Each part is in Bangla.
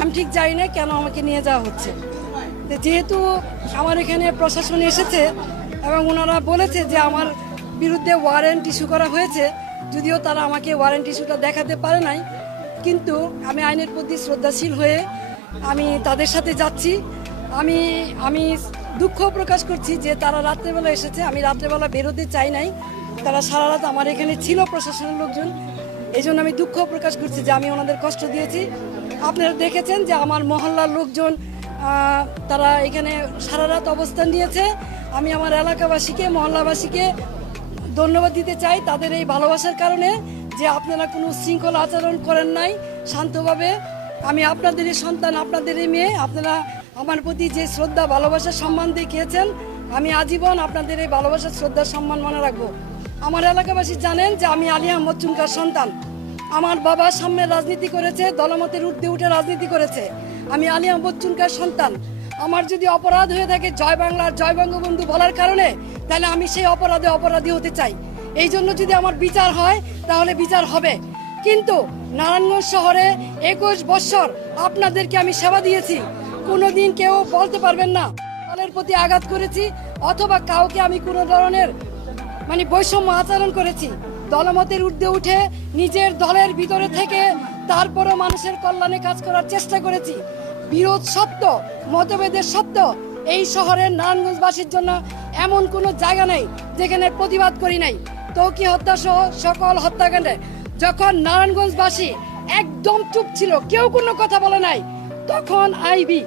আমি ঠিক জানি না কেন আমাকে নিয়ে যাওয়া হচ্ছে। যেহেতু আমার এখানে প্রশাসন এসেছে এবং ওনারা বলেছে যে আমার বিরুদ্ধে ওয়ারেন্ট ইস্যু করা হয়েছে, যদিও তারা আমাকে ওয়ারেন্ট ইস্যুটা দেখাতে পারে নাই, কিন্তু আমি আইনের প্রতি শ্রদ্ধাশীল হয়ে আমি তাদের সাথে যাচ্ছি। আমি আমি দুঃখ প্রকাশ করছি যে তারা রাত্রেবেলা এসেছে, আমি রাত্রেবেলা বেরোতে চাই নাই, তারা সারা রাত আমার এখানে ছিল প্রশাসনের লোকজন, এই জন্য আমি দুঃখ প্রকাশ করছি যে আমি ওনাদের কষ্ট দিয়েছি। আপনারা দেখেছেন যে আমার মহল্লার লোকজন তারা এখানে সারা রাত অবস্থান নিয়েছে। আমি আমার এলাকাবাসীকে, মহল্লাবাসীকে ধন্যবাদ দিতে চাই তাদের এই ভালোবাসার কারণে, যে আপনারা কোনো শৃঙ্খলা আচরণ করেন নাই, শান্তভাবে। আমি আপনাদেরই সন্তান, আপনাদেরই মেয়ে, আপনারা আমার প্রতি যে শ্রদ্ধা, ভালোবাসা, সম্মান দেখিয়েছেন, আমি আজীবন আপনাদের এই ভালোবাসা, শ্রদ্ধা, সম্মান মনে রাখবো। আমার এলাকাবাসী জানেন যে আমি আলী আহমদ চুনকার সন্তান। আমার বাবা সামনের রাজনীতি করেছে, দলমতের ঊর্ধ্বে উঠে রাজনীতি করেছে। আমি আলী আহমদ চুনকার সন্তান। আমার যদি অপরাধ হয়ে থাকে জয় বাংলার, জয় বঙ্গবন্ধু বলার কারণে, তাহলে আমি সেই অপরাধী হতে চাই। এই জন্য যদি আমার বিচার হয় তাহলে বিচার হবে। কিন্তু নারায়ণগঞ্জ শহরে 21 বছর আপনাদেরকে আমি সেবা দিয়েছি, কোনোদিন কেউ বলতে পারবেন না দলের প্রতি আঘাত করেছি অথবা কাউকে আমি কোনো ধরনের বৈষম্য আচরণ করেছি। দলমতের ঊর্ধ্বে উঠে নিজের দলের ভিতরে থেকে তারপরও মানুষের কল্যাণে কাজ করার চেষ্টা করেছি। বিরোধ সত্য, মতভেদের সত্য, এই শহরের নারায়ণগঞ্জবাসীর জন্য এমন কোনো জায়গা নেই যেখানে প্রতিবাদ করি নাই। তৌকি হত্যা সহ সকল হত্যাকাণ্ডে যখন নারায়ণগঞ্জবাসী একদম চুপ ছিল, কেউ কোনো কথা বলে নাই, তখন আইবি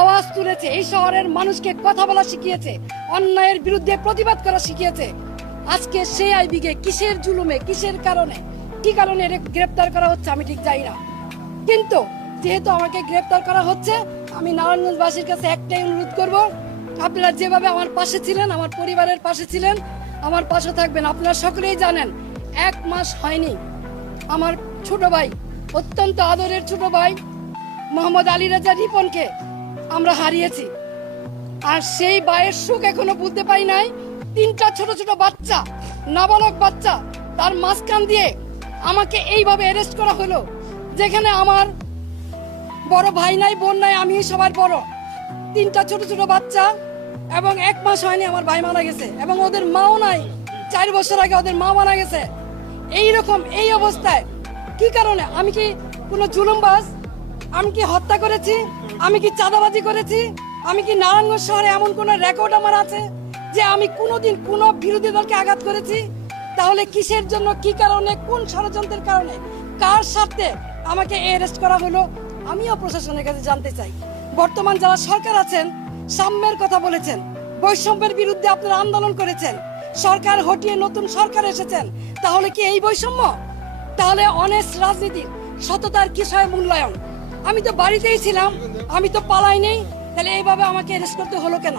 আওয়াজ তুলেছে, এই শহরের মানুষকে কথা বলা শিখিয়েছে, অন্যায়ের বিরুদ্ধে প্রতিবাদ করা শিখিয়েছে। আজকে সেই আইবিকে কিসের জুলুমে, কিসের কারণে, কি কারণে গ্রেপ্তার করা হচ্ছে আমি ঠিক জানি না। কিন্তু যেহেতু আমাকে গ্রেপ্তার করা হচ্ছে, আমি নারায়ণগঞ্জবাসীর কাছে একটাই অনুরোধ করব, আপনারা যেভাবে আমার পাশে ছিলেন, আমার পরিবারের পাশে ছিলেন, আমার পাশে থাকবেন। আপনারা সকলেই জানেন 1 মাস হয়নি আমার ছোট ভাই, অত্যন্ত আদরের ছোট ভাই মোহাম্মদ আলী রাজা রিপনকে আমরা হারিয়েছি। আর সেই ভাইয়ের সুখ এখনো ভুলতে পারি নাই। 3টা ছোট ছোট বাচ্চা, নাবালক বাচ্চা, তার মাঝখান দিয়ে আমাকে এইভাবে অ্যারেস্ট করা হলো, যেখানে আমার বড় ভাই নাই, বোন নাই, আমি সবার বড়। 3টা ছোট ছোট বাচ্চা, এবং 1 মাস হয়নি আমার ভাই মারা গেছে, এবং ওদের মাও নাই। 4 বছর আগে ওদের মা মারা গেছে। এইরকম এই অবস্থায় কি কারণে? আমি কি কোনো জুলুমবাজ? আমি কি হত্যা করেছি? আমি কি চাঁদাবাজি করেছি? আমি কি নারায়ণগঞ্জ শহরে এমন কোন রেকর্ড আমার আছে যে আমি কোনোদিন কোনো বিরোধী দলকে আঘাত করেছি? তাহলে কিসের জন্য, কি কারণে, কোন ষড়যন্ত্রের কারণে, কার স্বার্থে আমাকে অ্যারেস্ট করা হলো? আমিও প্রশাসনের কাছে জানতে চাই। বর্তমান যারা সরকার আছেন, সাম্যের কথা বলেছেন, বৈষম্যের বিরুদ্ধে আপনারা আন্দোলন করেছেন, সরকার হটিয়ে নতুন সরকার এসেছেন, তাহলে কি এই বৈষম্য? তাহলে অনেস্ট রাজনীতির, সততার কিসের মূল্যায়ন? আমি তো বাড়িতেই ছিলাম, আমি তো পালাই নেই, তাহলে এইভাবে আমাকে অ্যারেস্ট করতে হলো কেন?